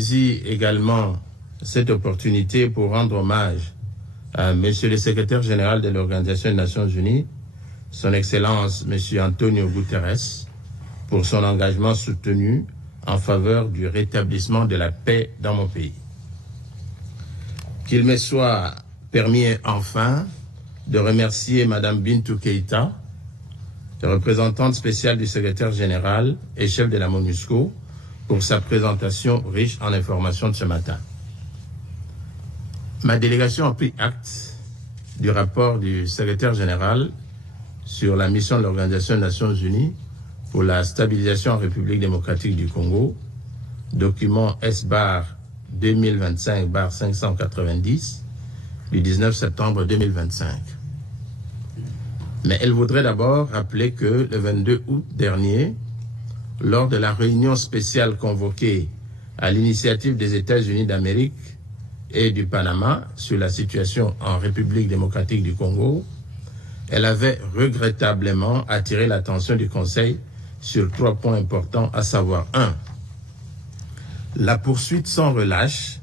Saisis également cette opportunité pour rendre hommage à Monsieur le secrétaire général de l'Organisation des Nations Unies, Son Excellence Monsieur Antonio Guterres, pour son engagement soutenu en faveur du rétablissement de la paix dans mon pays. Qu'il me soit permis enfin de remercier Madame Bintou Keïta, représentante spéciale du secrétaire général et chef de la MONUSCO, pour sa présentation riche en informations de ce matin. Ma délégation a pris acte du rapport du secrétaire général sur la mission de l'Organisation des Nations Unies pour la stabilisation en République démocratique du Congo, document S-BAR 2025-590 du 19 septembre 2025. Mais elle voudrait d'abord rappeler que le 22 août dernier, lors de la réunion spéciale convoquée à l'initiative des États-Unis d'Amérique et du Panama sur la situation en République démocratique du Congo, elle avait regrettablement attiré l'attention du Conseil sur 3 points importants, à savoir 1. La poursuite sans relâche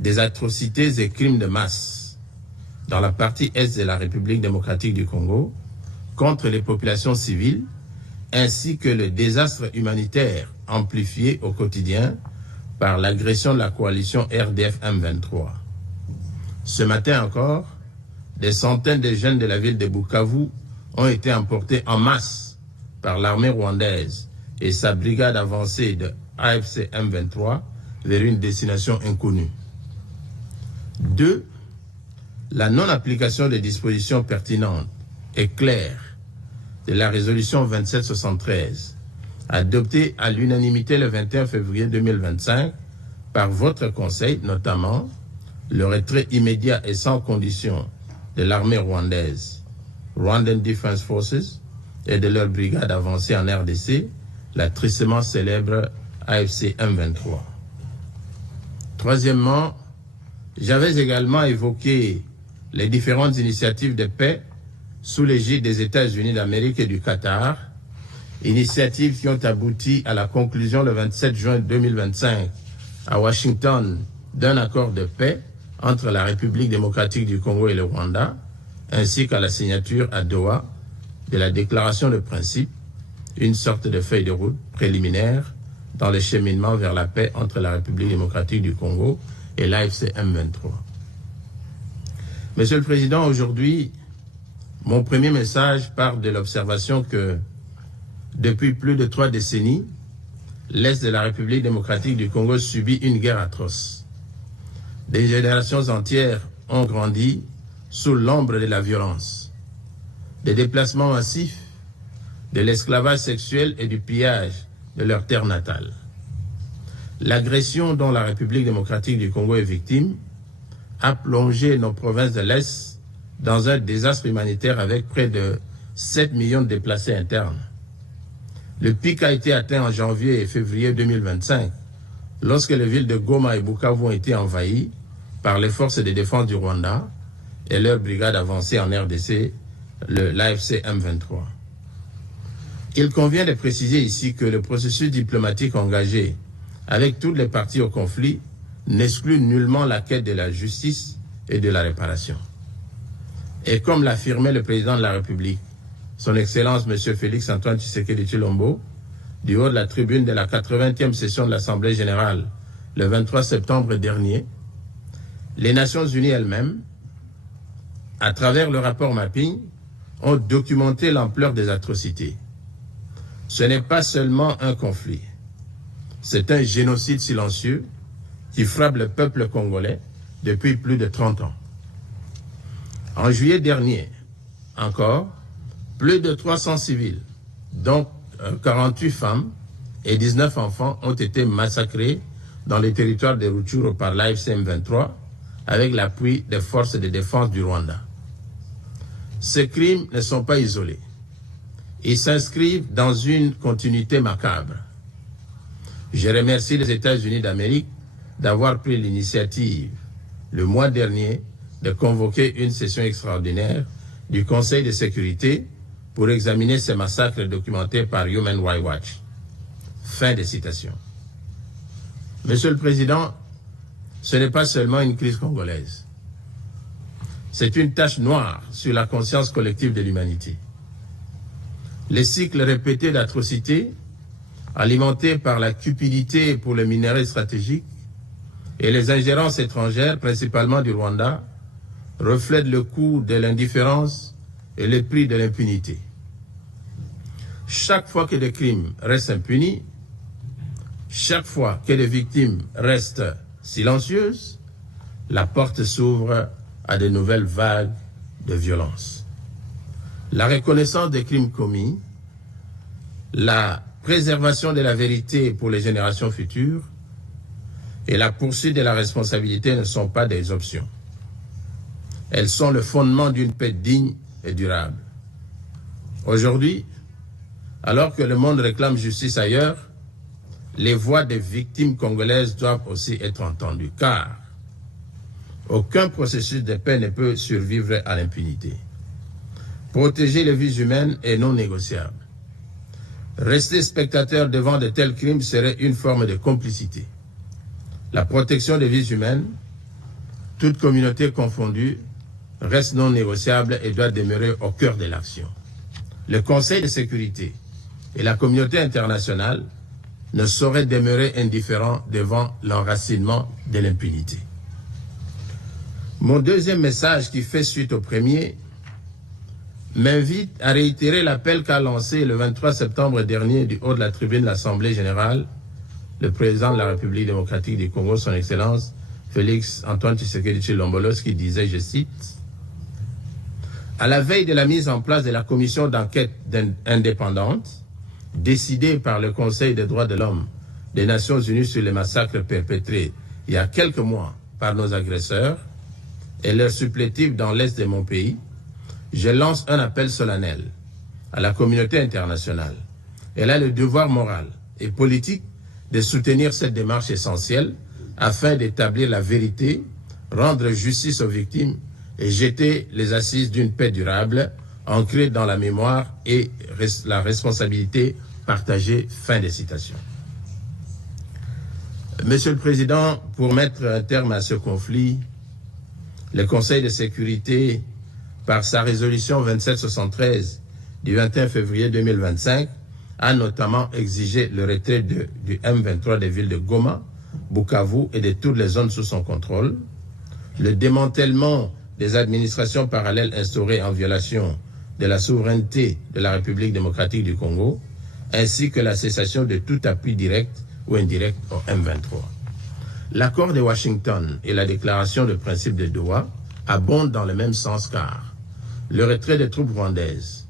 des atrocités et crimes de masse dans la partie est de la République démocratique du Congo contre les populations civiles, ainsi que le désastre humanitaire amplifié au quotidien par l'agression de la coalition RDF M23. Ce matin encore, des centaines de jeunes de la ville de Bukavu ont été emportés en masse par l'armée rwandaise et sa brigade avancée de AFC M23 vers une destination inconnue. 2. La non-application des dispositions pertinentes et claires de la résolution 2773, adoptée à l'unanimité le 21 février 2025 par votre Conseil, notamment le retrait immédiat et sans condition de l'armée rwandaise, Rwandan Defense Forces, et de leur brigade avancée en RDC, la tristement célèbre AFC M23. Troisièmement, j'avais également évoqué les différentes initiatives de paix sous l'égide des États-Unis d'Amérique et du Qatar, initiatives qui ont abouti à la conclusion le 27 juin 2025 à Washington d'un accord de paix entre la République démocratique du Congo et le Rwanda, ainsi qu'à la signature à Doha de la déclaration de principe, une sorte de feuille de route préliminaire dans le cheminement vers la paix entre la République démocratique du Congo et l'AFC M23. Monsieur le Président, aujourd'hui, mon premier message part de l'observation que, depuis plus de 3 décennies, l'Est de la République démocratique du Congo subit une guerre atroce. Des générations entières ont grandi sous l'ombre de la violence, des déplacements massifs, de l'esclavage sexuel et du pillage de leur terre natale. L'agression dont la République démocratique du Congo est victime a plongé nos provinces de l'Est dans un désastre humanitaire avec près de 7 millions de déplacés internes. Le pic a été atteint en janvier et février 2025, lorsque les villes de Goma et Bukavu ont été envahies par les forces de défense du Rwanda et leur brigade avancée en RDC, l'AFC M23. Il convient de préciser ici que le processus diplomatique engagé avec toutes les parties au conflit n'exclut nullement la quête de la justice et de la réparation. Et comme l'affirmait le président de la République, son Excellence M. Félix-Antoine Tshisekedi Tshilombo, du haut de la tribune de la 80e session de l'Assemblée générale le 23 septembre dernier, les Nations unies elles-mêmes, à travers le rapport Mapping, ont documenté l'ampleur des atrocités. Ce n'est pas seulement un conflit, c'est un génocide silencieux qui frappe le peuple congolais depuis plus de 30 ans. En juillet dernier, encore, plus de 300 civils, dont 48 femmes et 19 enfants, ont été massacrés dans les territoires de Rutshuru par l'AFC M23 avec l'appui des forces de défense du Rwanda. Ces crimes ne sont pas isolés. Ils s'inscrivent dans une continuité macabre. Je remercie les États-Unis d'Amérique d'avoir pris l'initiative, le mois dernier, de convoquer une session extraordinaire du Conseil de sécurité pour examiner ces massacres documentés par Human Rights Watch. Fin de citation. Monsieur le Président, ce n'est pas seulement une crise congolaise. C'est une tache noire sur la conscience collective de l'humanité. Les cycles répétés d'atrocités, alimentés par la cupidité pour les minerais stratégiques et les ingérences étrangères, principalement du Rwanda, reflètent le coût de l'indifférence et le prix de l'impunité. Chaque fois que des crimes restent impunis, chaque fois que les victimes restent silencieuses, la porte s'ouvre à de nouvelles vagues de violence. La reconnaissance des crimes commis, la préservation de la vérité pour les générations futures et la poursuite de la responsabilité ne sont pas des options. Elles sont le fondement d'une paix digne et durable. Aujourd'hui, alors que le monde réclame justice ailleurs, les voix des victimes congolaises doivent aussi être entendues, car aucun processus de paix ne peut survivre à l'impunité. Protéger les vies humaines est non négociable. Rester spectateur devant de tels crimes serait une forme de complicité. La protection des vies humaines, toute communauté confondue, reste non négociable et doit demeurer au cœur de l'action. Le Conseil de sécurité et la communauté internationale ne sauraient demeurer indifférents devant l'enracinement de l'impunité. Mon deuxième message, qui fait suite au premier, m'invite à réitérer l'appel qu'a lancé le 23 septembre dernier du haut de la tribune de l'Assemblée générale le président de la République démocratique du Congo, son Excellence Félix Antoine Tshisekedi Tshilombo, qui disait, je cite, « À la veille de la mise en place de la commission d'enquête indépendante, décidée par le Conseil des droits de l'homme des Nations Unies sur les massacres perpétrés il y a quelques mois par nos agresseurs et leurs supplétifs dans l'est de mon pays, je lance un appel solennel à la communauté internationale. Elle a le devoir moral et politique de soutenir cette démarche essentielle afin d'établir la vérité, rendre justice aux victimes et jeter les assises d'une paix durable ancrée dans la mémoire et la responsabilité partagée. » Fin des citations. Monsieur le Président, pour mettre un terme à ce conflit, le Conseil de sécurité, par sa résolution 2773 du 21 février 2025, a notamment exigé le retrait du M23 des villes de Goma, Bukavu et de toutes les zones sous son contrôle, le démantèlement des administrations parallèles instaurées en violation de la souveraineté de la République démocratique du Congo, ainsi que la cessation de tout appui direct ou indirect au M23. L'accord de Washington et la déclaration de principe de Doha abondent dans le même sens, car le retrait des troupes rwandaises,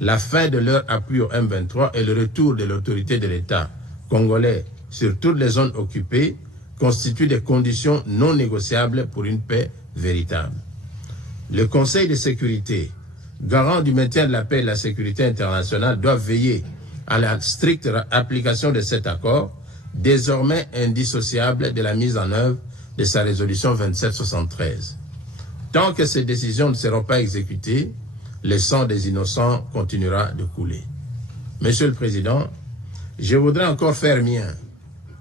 la fin de leur appui au M23 et le retour de l'autorité de l'État congolais sur toutes les zones occupées constituent des conditions non négociables pour une paix véritable. Le Conseil de sécurité, garant du maintien de la paix et de la sécurité internationale, doit veiller à la stricte application de cet accord, désormais indissociable de la mise en œuvre de sa résolution 2773. Tant que ces décisions ne seront pas exécutées, le sang des innocents continuera de couler. Monsieur le Président, je voudrais encore faire mien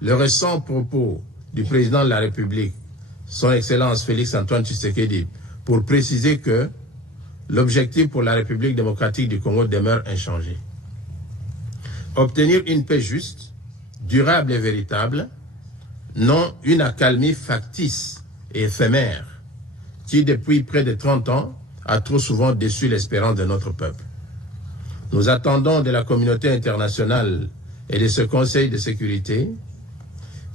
le récent propos du président de la République, son Excellence Félix Antoine Tshisekedi, pour préciser que l'objectif pour la République démocratique du Congo demeure inchangé. Obtenir une paix juste, durable et véritable, non une accalmie factice et éphémère qui, depuis près de 30 ans, a trop souvent déçu l'espérance de notre peuple. Nous attendons de la communauté internationale et de ce Conseil de sécurité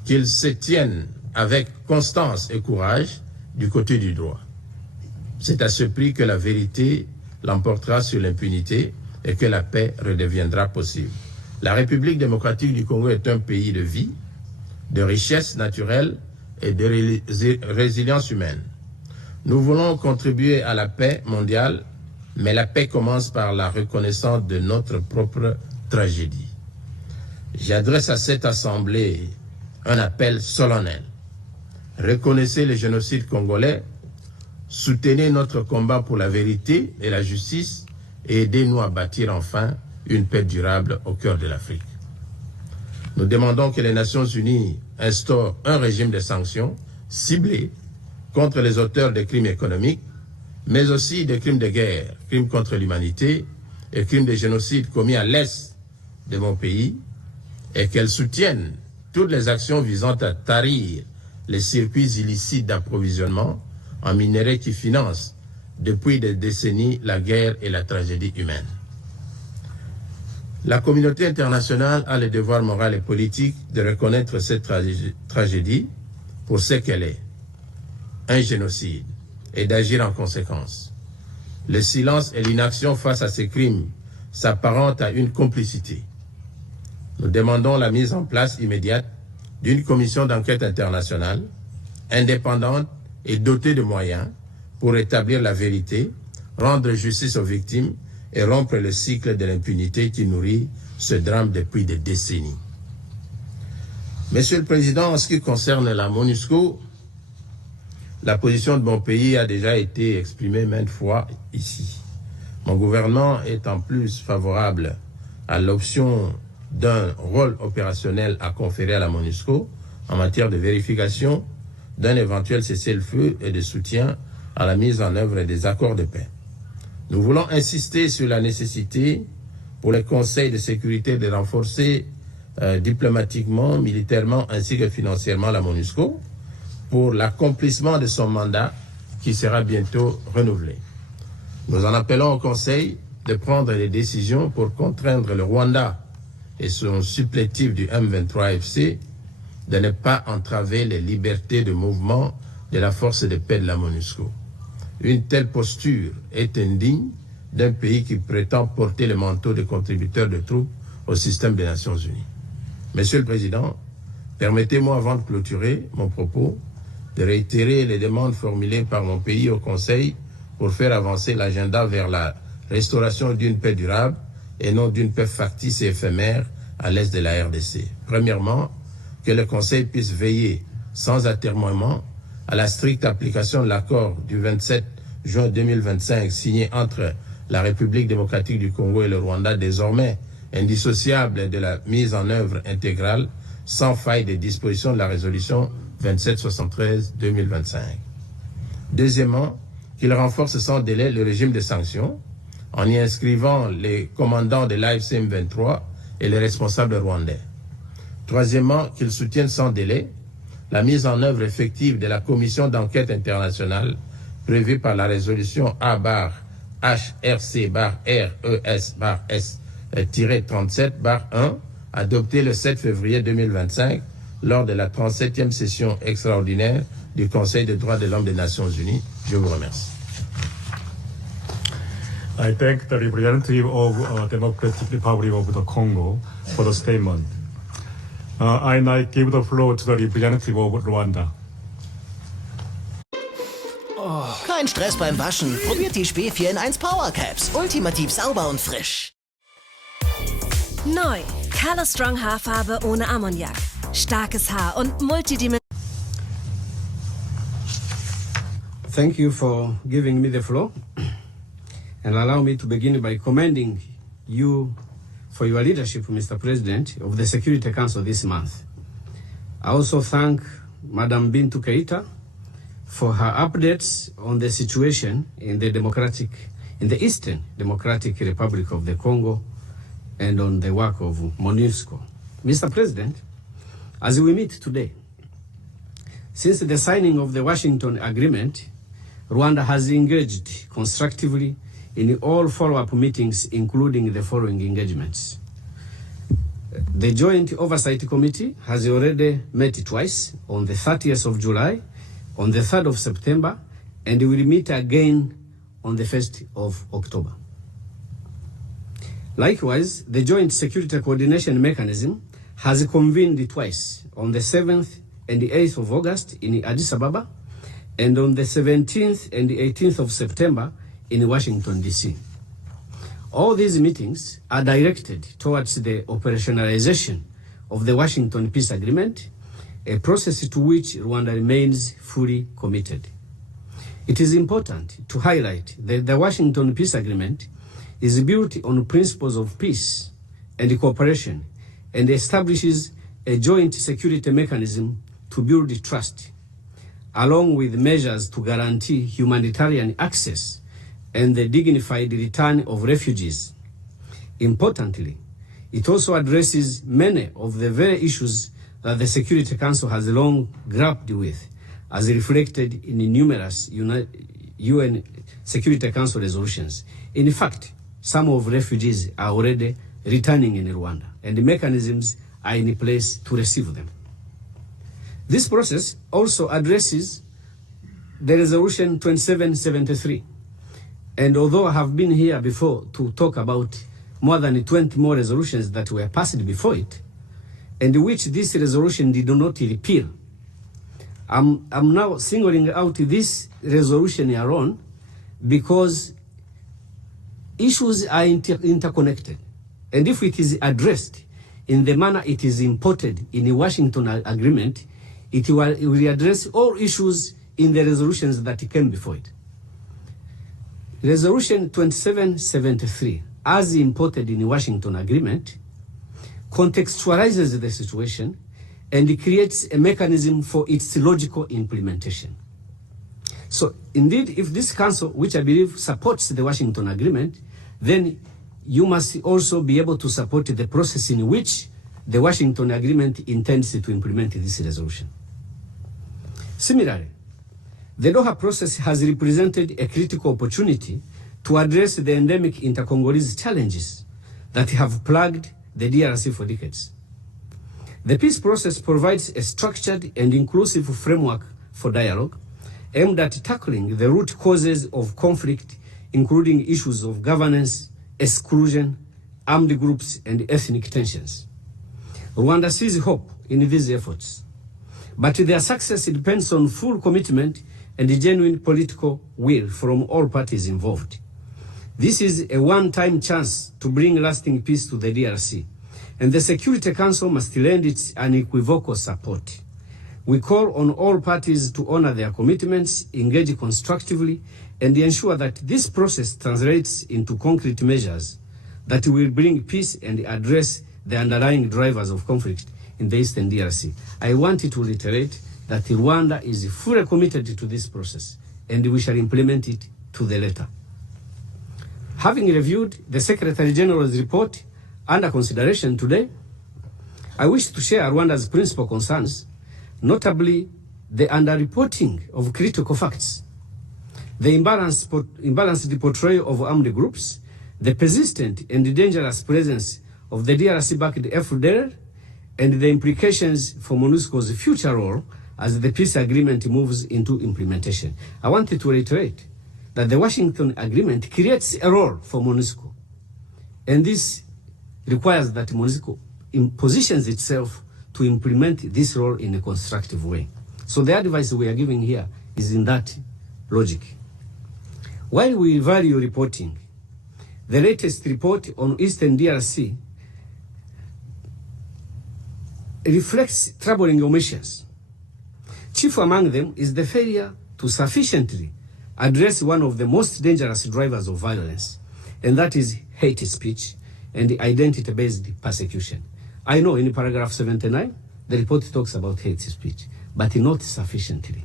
qu'ils se tiennent avec constance et courage du côté du droit. C'est à ce prix que la vérité l'emportera sur l'impunité et que la paix redeviendra possible. La République démocratique du Congo est un pays de vie, de richesse naturelle et de résilience humaine. Nous voulons contribuer à la paix mondiale, mais la paix commence par la reconnaissance de notre propre tragédie. J'adresse à cette Assemblée un appel solennel. Reconnaissez le génocide congolais, soutenez notre combat pour la vérité et la justice et aidez-nous à bâtir enfin une paix durable au cœur de l'Afrique. Nous demandons que les Nations Unies instaurent un régime de sanctions ciblée contre les auteurs de crimes économiques, mais aussi des crimes de guerre, crimes contre l'humanité et crimes de génocide commis à l'est de mon pays, et qu'elle soutienne toutes les actions visant à tarir les circuits illicites d'approvisionnement en minerais qui financent depuis des décennies la guerre et la tragédie humaine. La communauté internationale a le devoir moral et politique de reconnaître cette tragédie pour ce qu'elle est, un génocide, et d'agir en conséquence. Le silence et l'inaction face à ces crimes s'apparentent à une complicité. Nous demandons la mise en place immédiate d'une commission d'enquête internationale, indépendante et dotée de moyens pour établir la vérité, rendre justice aux victimes et rompre le cycle de l'impunité qui nourrit ce drame depuis des décennies. Monsieur le Président, en ce qui concerne la MONUSCO, la position de mon pays a déjà été exprimée maintes fois ici. Mon gouvernement est en plus favorable à l'option d'un rôle opérationnel à conférer à la MONUSCO en matière de vérification d'un éventuel cessez-le-feu et de soutien à la mise en œuvre des accords de paix. Nous voulons insister sur la nécessité pour les conseils de sécurité de renforcer diplomatiquement, militairement ainsi que financièrement la MONUSCO pour l'accomplissement de son mandat qui sera bientôt renouvelé. Nous en appelons au Conseil de prendre des décisions pour contraindre le Rwanda et son supplétif du M23FC de ne pas entraver les libertés de mouvement de la force de paix de la MONUSCO. Une telle posture est indigne d'un pays qui prétend porter le manteau de contributeur de troupes au système des Nations Unies. Monsieur le Président, permettez-moi avant de clôturer mon propos de réitérer les demandes formulées par mon pays au Conseil pour faire avancer l'agenda vers la restauration d'une paix durable et non d'une paix factice et éphémère à l'est de la RDC. Premièrement, que le Conseil puisse veiller sans atermoiement à la stricte application de l'accord du 27 juin 2025 signé entre la République démocratique du Congo et le Rwanda, désormais indissociable de la mise en œuvre intégrale sans faille des dispositions de la résolution 2773-2025. Deuxièmement, qu'il renforce sans délai le régime de sanctions en y inscrivant les commandants de l'AFC M23 et les responsables rwandais. Troisièmement, qu'il soutienne sans délai la mise en œuvre effective de la commission d'enquête internationale prévue par la résolution A-HRC-RES-S-1 adoptée le 7 février 2025 lors de la 37e session extraordinaire du Conseil des droits de l'homme des Nations Unies. Je vous remercie. I thank the representative of Democratic Republic of the Congo for the statement. I now give the floor to the representative of Rwanda. Kein Stress beim Waschen. Probiert die Spee 4 in 1 Power Caps. Ultimativ sauber und frisch. Neu. Color Strong Haarfarbe ohne Ammoniak. Starkes Haar und multidimensional. Thank you for giving me the floor. And allow me to begin by commending you for your leadership, Mr. President, of the Security Council this month. I also thank Madam Bintou Keita for her updates on the situation in the Eastern Democratic Republic of the Congo and on the work of MONUSCO. Mr. President, as we meet today, since the signing of the Washington Agreement, Rwanda has engaged constructively in all follow-up meetings, including the following engagements. The Joint Oversight Committee has already met twice, on the 30th of July, on the 3rd of September, and will meet again on the 1st of October. Likewise, the Joint Security Coordination Mechanism has convened twice, on the 7th and the 8th of August in Addis Ababa, and on the 17th and the 18th of September in Washington, D.C. All these meetings are directed towards the operationalization of the Washington Peace Agreement, a process to which Rwanda remains fully committed. It is important to highlight that the Washington Peace Agreement is built on principles of peace and cooperation and establishes a joint security mechanism to build trust. along with measures to guarantee humanitarian access and the dignified return of refugees. Importantly, it also addresses many of the very issues that the Security Council has long grappled with, as reflected in numerous UN Security Council resolutions. In fact, some of refugees are already returning in Rwanda, and the mechanisms are in place to receive them. This process also addresses the resolution 2773. And although I have been here before to talk about more than 20 more resolutions that were passed before it, and which this resolution did not repeal, I'm now singling out this resolution alone because issues are interconnected. And if it is addressed in the manner it is imported in the Washington Agreement, it will address all issues in the resolutions that came before it. Resolution 2773, as imported in the Washington Agreement, contextualizes the situation and creates a mechanism for its logical implementation. So indeed, if this council, which I believe supports the Washington Agreement, then you must also be able to support the process in which the Washington Agreement intends to implement this resolution. Similarly, the Doha process has represented a critical opportunity to address the endemic inter-Congolese challenges that have plagued the DRC for decades. The peace process provides a structured and inclusive framework for dialogue aimed at tackling the root causes of conflict, including issues of governance, exclusion, armed groups, and ethnic tensions. Rwanda sees hope in these efforts, but their success depends on full commitment and genuine political will from all parties involved. This is a one-time chance to bring lasting peace to the DRC, and the Security Council must lend its unequivocal support. We call on all parties to honor their commitments, engage constructively, and ensure that this process translates into concrete measures that will bring peace and address the underlying drivers of conflict in the Eastern DRC. I want to reiterate that Rwanda is fully committed to this process, and we shall implement it to the letter. Having reviewed the Secretary General's report under consideration today, I wish to share Rwanda's principal concerns, notably the underreporting of critical facts, the imbalanced portrayal of armed groups, the persistent and dangerous presence of the DRC-backed FDLR, and the implications for MONUSCO's future role as the peace agreement moves into implementation. I wanted to reiterate that the Washington Agreement creates a role for MONUSCO, and this requires that MONUSCO positions itself to implement this role in a constructive way. So the advice we are giving here is in that logic. While we value reporting, the latest report on Eastern DRC reflects troubling omissions. Chief among them is the failure to sufficiently address one of the most dangerous drivers of violence, and that is hate speech and identity-based persecution. I know in paragraph 79, the report talks about hate speech, but not sufficiently.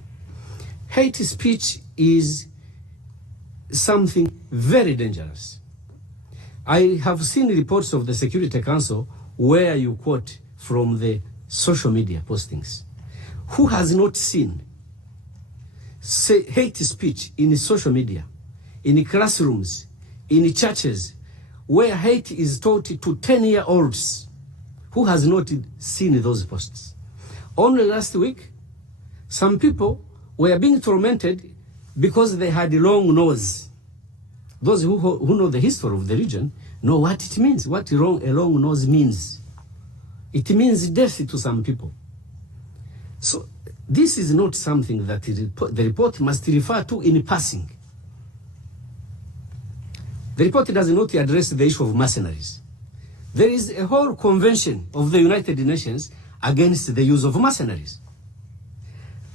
Hate speech is something very dangerous. I have seen reports of the Security Council where you quote from the social media postings. Who has not seen hate speech in social media, in classrooms, in churches, where hate is taught to 10-year-olds? Who has not seen those posts? Only last week, some people were being tormented because they had a long nose. Those who know the history of the region know what it means, what a long nose means. It means death to some people. So this is not something that the report must refer to in passing. The report does not address the issue of mercenaries. There is a whole convention of the United Nations against the use of mercenaries.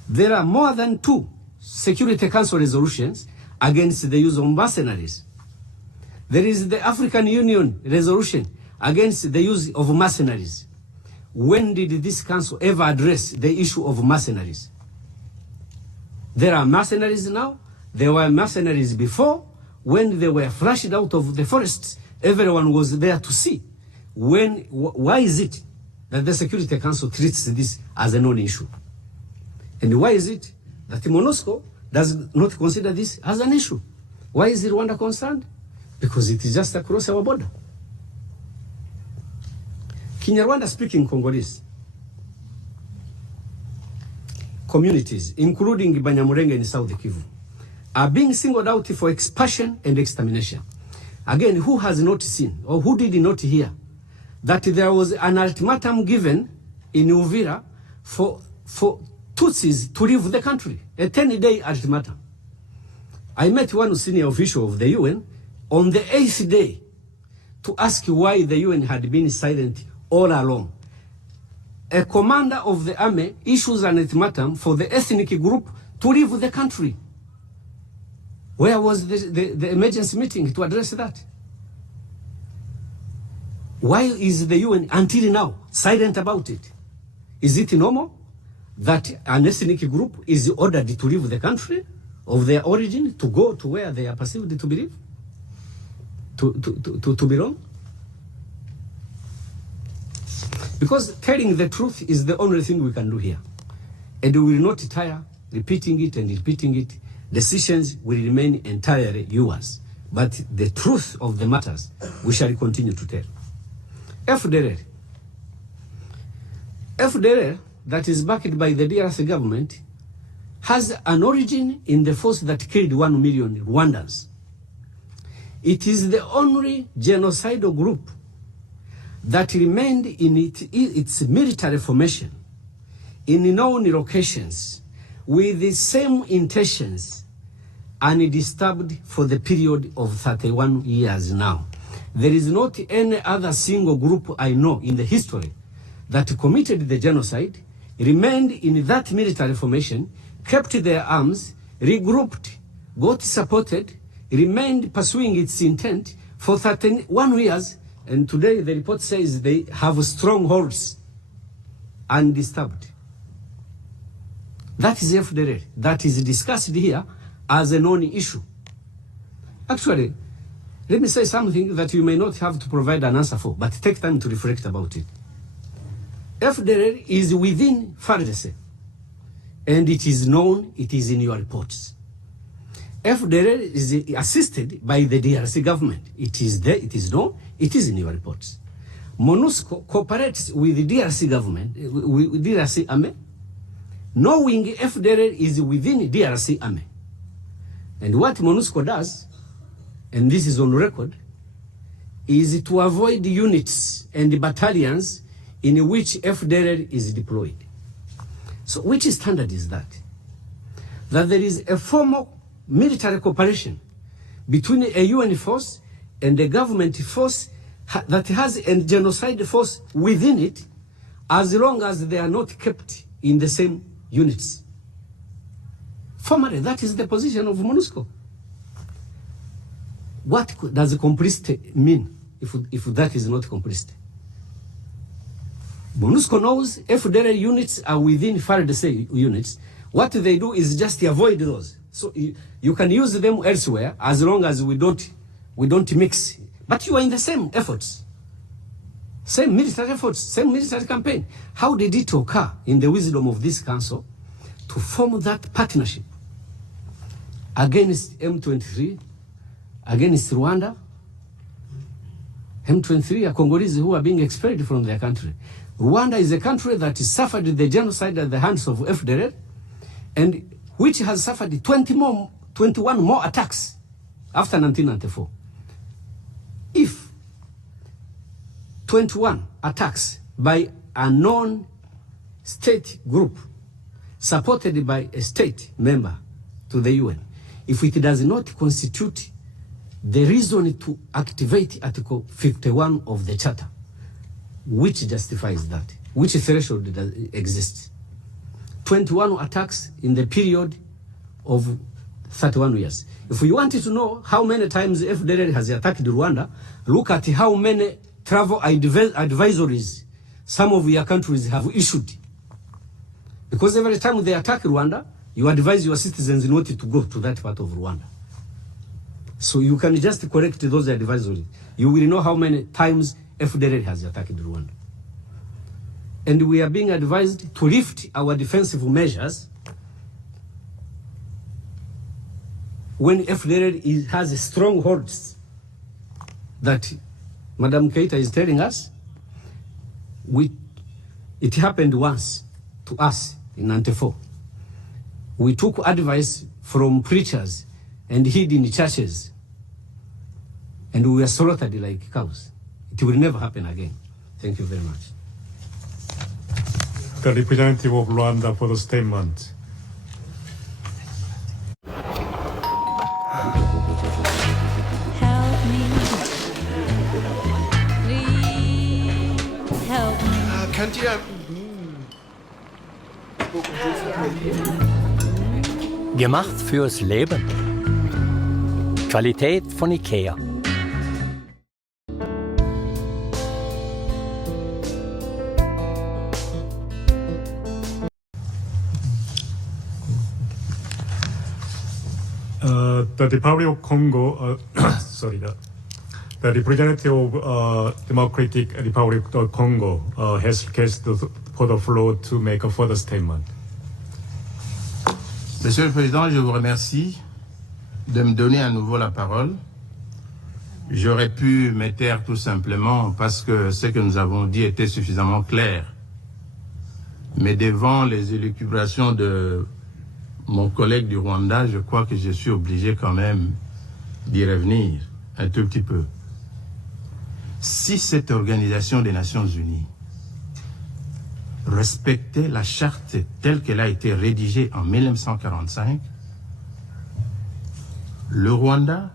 There are more than 2 Security Council resolutions against the use of mercenaries. There is the African Union resolution against the use of mercenaries. When did this council ever address the issue of mercenaries? There are mercenaries now. There were mercenaries before. When they were flushed out of the forests, everyone was there to see. Why is it that the Security Council treats this as a non-issue? And why is it that MONUSCO does not consider this as an issue? Why is Rwanda concerned? Because it is just across our border. Kinyarwanda-speaking Congolese communities, including Banyamulenge in South Kivu, are being singled out for expulsion and extermination. Again, who has not seen or who did not hear that there was an ultimatum given in Uvira for Tutsis to leave the country, a 10-day ultimatum. I met one senior official of the UN on the 8th day to ask why the UN had been silent all along. A commander of the army issues an ultimatum for the ethnic group to leave the country. Where was the emergency meeting to address that? Why is the UN until now silent about it? Is it normal that an ethnic group is ordered to leave the country of their origin to go to where they are perceived to believe, to belong? Because telling the truth is the only thing we can do here. And we will not tire repeating it and repeating it. Decisions will remain entirely yours. But the truth of the matters, we shall continue to tell. FDLR, that is backed by the DRC government, has an origin in the force that killed 1 million Rwandans. It is the only genocidal group that remained in its military formation in known locations with the same intentions undisturbed for the period of 31 years now. There is not any other single group I know in the history that committed the genocide, remained in that military formation, kept their arms, regrouped, got supported, remained pursuing its intent for 31 years, and today the report says they have strongholds undisturbed. That is FDLR. That is discussed here as a non-issue. Actually, let me say something that you may not have to provide an answer for, but take time to reflect about it. FDLR is within FARDC, and it is known, it is in your reports. FDLR is assisted by the DRC government. It is there, it is known, it is in your reports. MONUSCO cooperates with the DRC government, with DRC army, knowing FDLR is within DRC army. And what MONUSCO does, and this is on record, is to avoid units and battalions in which FDLR is deployed. So which standard is that? That there is a formal military cooperation between a UN force and a government force that has a genocide force within it, as long as they are not kept in the same units. Formally, that is the position of MONUSCO. What does complicity mean if that is not complicity? MONUSCO knows FDLR units are within FARDC units. What they do is just avoid those. So you can use them elsewhere as long as we don't mix. But you are in the same efforts. Same military efforts, same military campaign. How did it occur in the wisdom of this council to form that partnership against M23, against Rwanda? M23 are Congolese who are being expelled from their country. Rwanda is a country that suffered the genocide at the hands of FDLR, and which has suffered 21 more attacks after 1994. If 21 attacks by a non-state group supported by a state member to the UN, if it does not constitute the reason to activate Article 51 of the Charter, which justifies that? Which threshold does exist? 21 attacks in the period of 31 years. If you wanted to know how many times FDLR has attacked Rwanda, look at how many travel advisories some of your countries have issued. Because every time they attack Rwanda, you advise your citizens not to go to that part of Rwanda. So you can just correct those advisories. You will know how many times FDLR has attacked Rwanda. And we are being advised to lift our defensive measures when FDLR has strongholds that Madam Keita is telling us. It happened once to us in 94. We took advice from preachers and hid in churches, and we were slaughtered like cows. It will never happen again. Thank you very much. The representative of Rwanda for the statement. Help me. Please help me. Könnt ihr... Gemacht fürs Leben. Qualität von IKEA. The Republic of Congo, the representative of Democratic Republic of Congo has requested for the floor to make a further statement. Monsieur le Président, je vous remercie de me donner à nouveau la parole. J'aurais pu me taire tout simplement parce que ce que nous avons dit était suffisamment clair. Mais devant les élucubrations de mon collègue du Rwanda, je crois que je suis obligé quand même d'y revenir un tout petit peu. Si cette organisation des Nations Unies respectait la charte telle qu'elle a été rédigée en 1945, le Rwanda,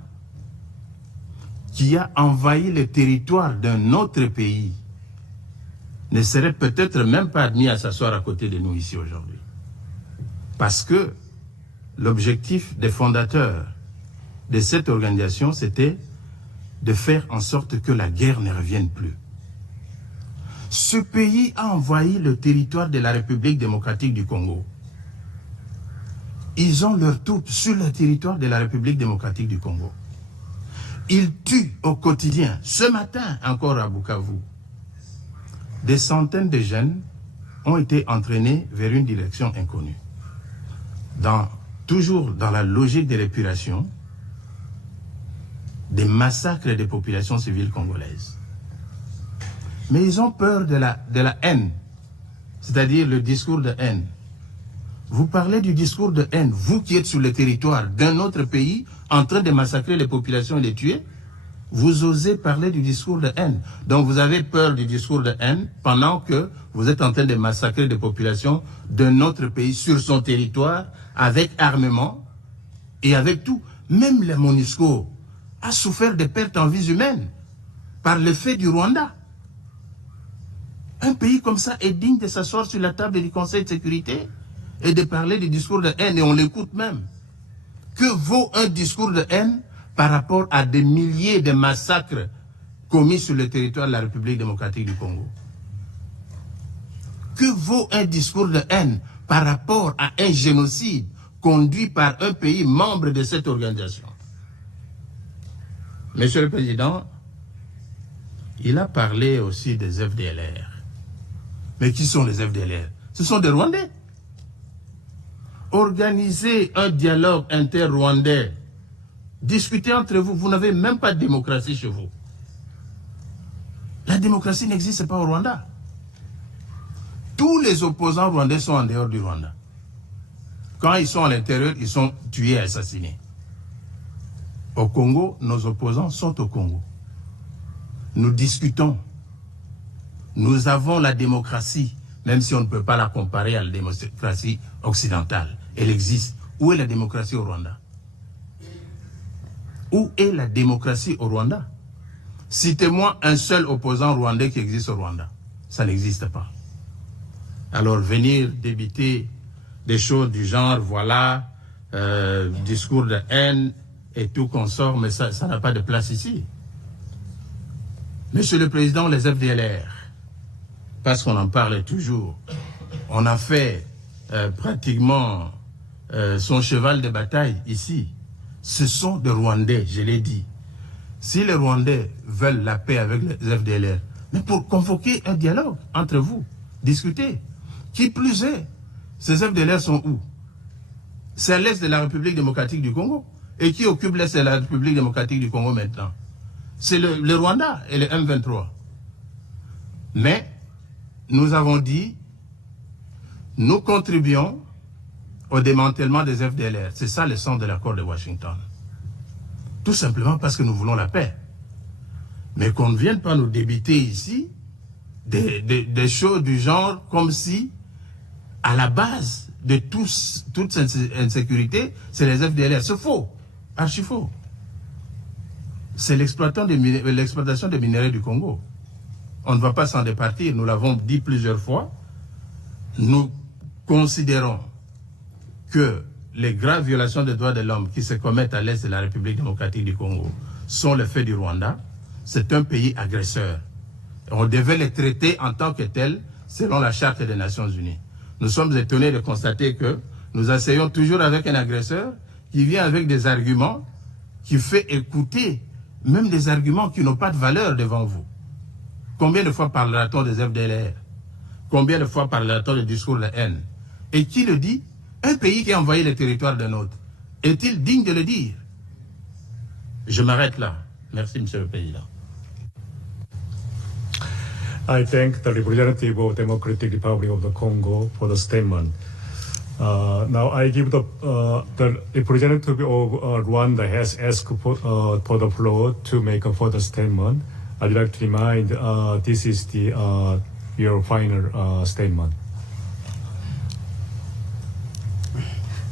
qui a envahi le territoire d'un autre pays, ne serait peut-être même pas admis à s'asseoir à côté de nous ici aujourd'hui. Parce que l'objectif des fondateurs de cette organisation, c'était de faire en sorte que la guerre ne revienne plus. Ce pays a envahi le territoire de la République démocratique du Congo. Ils ont leurs troupes sur le territoire de la République démocratique du Congo. Ils tuent au quotidien, ce matin encore à Bukavu. Des centaines de jeunes ont été entraînés vers une direction inconnue. Toujours dans la logique de l'épuration, des massacres des populations civiles congolaises. Mais ils ont peur de la haine, c'est-à-dire le discours de haine. Vous parlez du discours de haine, vous qui êtes sur le territoire d'un autre pays, en train de massacrer les populations et les tuer, vous osez parler du discours de haine. Donc vous avez peur du discours de haine pendant que vous êtes en train de massacrer des populations d'un autre pays sur son territoire, avec armement et avec tout. Même la MONUSCO a souffert de pertes en vies humaines par le fait du Rwanda. Un pays comme ça est digne de s'asseoir sur la table du Conseil de sécurité et de parler du discours de haine, et on l'écoute même. Que vaut un discours de haine par rapport à des milliers de massacres commis sur le territoire de la République démocratique du Congo? Que vaut un discours de haine par rapport à un génocide conduit par un pays membre de cette organisation? Monsieur le Président, il a parlé aussi des FDLR. Mais qui sont les FDLR? Ce sont des Rwandais. Organisez un dialogue inter-rwandais. Discutez entre vous. Vous n'avez même pas de démocratie chez vous. La démocratie n'existe pas au Rwanda. Tous les opposants rwandais sont en dehors du Rwanda. Quand ils sont à l'intérieur, ils sont tués et assassinés. Au Congo, nos opposants sont au Congo. Nous discutons. Nous avons la démocratie, même si on ne peut pas la comparer à la démocratie occidentale. Elle existe. Où est la démocratie au Rwanda? Où est la démocratie au Rwanda? Citez-moi un seul opposant rwandais qui existe au Rwanda. Ça n'existe pas. Alors venir débiter des choses du genre, voilà, discours de haine et tout consort, mais ça n'a pas de place ici. Monsieur le Président, les FDLR, parce qu'on en parle toujours, on a fait pratiquement son cheval de bataille ici. Ce sont des Rwandais, je l'ai dit. Si les Rwandais veulent la paix avec les FDLR, mais pour convoquer un dialogue entre vous, discuter. Qui plus est, ces FDLR sont où? C'est à l'est de la République démocratique du Congo. Et qui occupe l'est de la République démocratique du Congo maintenant? C'est le Rwanda et le M23. Mais nous avons dit, nous contribuons au démantèlement des FDLR. C'est ça le sens de l'accord de Washington. Tout simplement parce que nous voulons la paix. Mais qu'on ne vienne pas nous débiter ici des choses du genre comme si, à la base de toute cette insécurité, c'est les FDLR. C'est faux, archi faux. C'est l'exploitation des minerais du Congo. On ne va pas s'en départir, nous l'avons dit plusieurs fois. Nous considérons que les graves violations des droits de l'homme qui se commettent à l'est de la République démocratique du Congo sont le fait du Rwanda. C'est un pays agresseur. On devait les traiter en tant que tels selon la Charte des Nations Unies. Nous sommes étonnés de constater que nous essayons toujours avec un agresseur qui vient avec des arguments, qui fait écouter même des arguments qui n'ont pas de valeur devant vous. Combien de fois parlera-t-on des FDLR? Combien de fois parlera-t-on de discours de haine? Et qui le dit? Un pays qui a envahi le territoire d'un autre. Est-il digne de le dire? Je m'arrête là. Merci, Monsieur le Président. I thank the representative of Democratic Republic of the Congo for the statement. Now I give the representative of Rwanda has asked for the floor to make a further statement. I'd like to remind this is your final statement.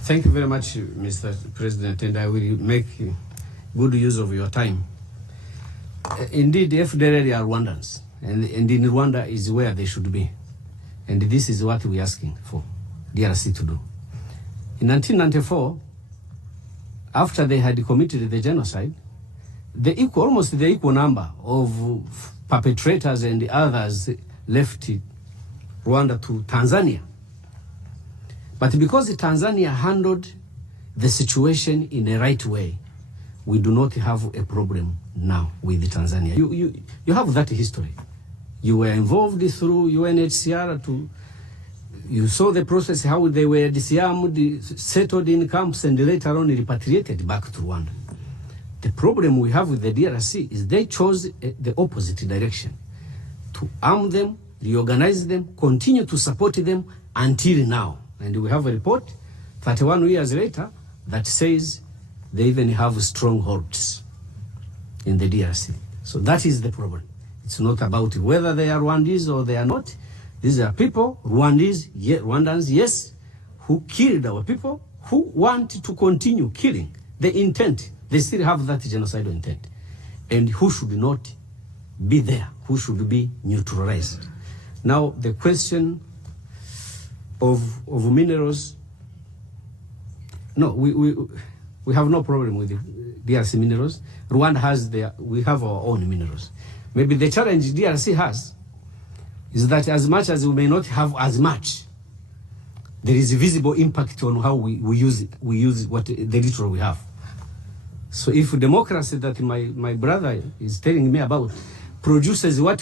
Thank you very much, Mr. President, and I will make good use of your time. Indeed, the FDLR are Rwandans, and in Rwanda is where they should be. And this is what we're asking for DRC to do. In 1994, after they had committed the genocide, almost the equal number of perpetrators and others left Rwanda to Tanzania. But because Tanzania handled the situation in the right way, we do not have a problem now with Tanzania. You have that history. You were involved through UNHCR you saw the process, how they were disarmed, settled in camps, and later on repatriated back to Rwanda. The problem we have with the DRC is they chose the opposite direction, to arm them, reorganize them, continue to support them until now. And we have a report 31 years later that says they even have strongholds in the DRC. So that is the problem. It's not about whether they are Rwandese or they are not. These are people, Rwandans, yes, who killed our people, who want to continue killing. The intent, they still have that genocidal intent. And who should not be there, who should be neutralized. Now, the question of minerals, no, we have no problem with the DRC minerals. Rwanda has we have our own minerals. Maybe the challenge DRC has is that as much as we may not have as much, there is a visible impact on how we use what the little we have. So if democracy that my brother is telling me about produces what we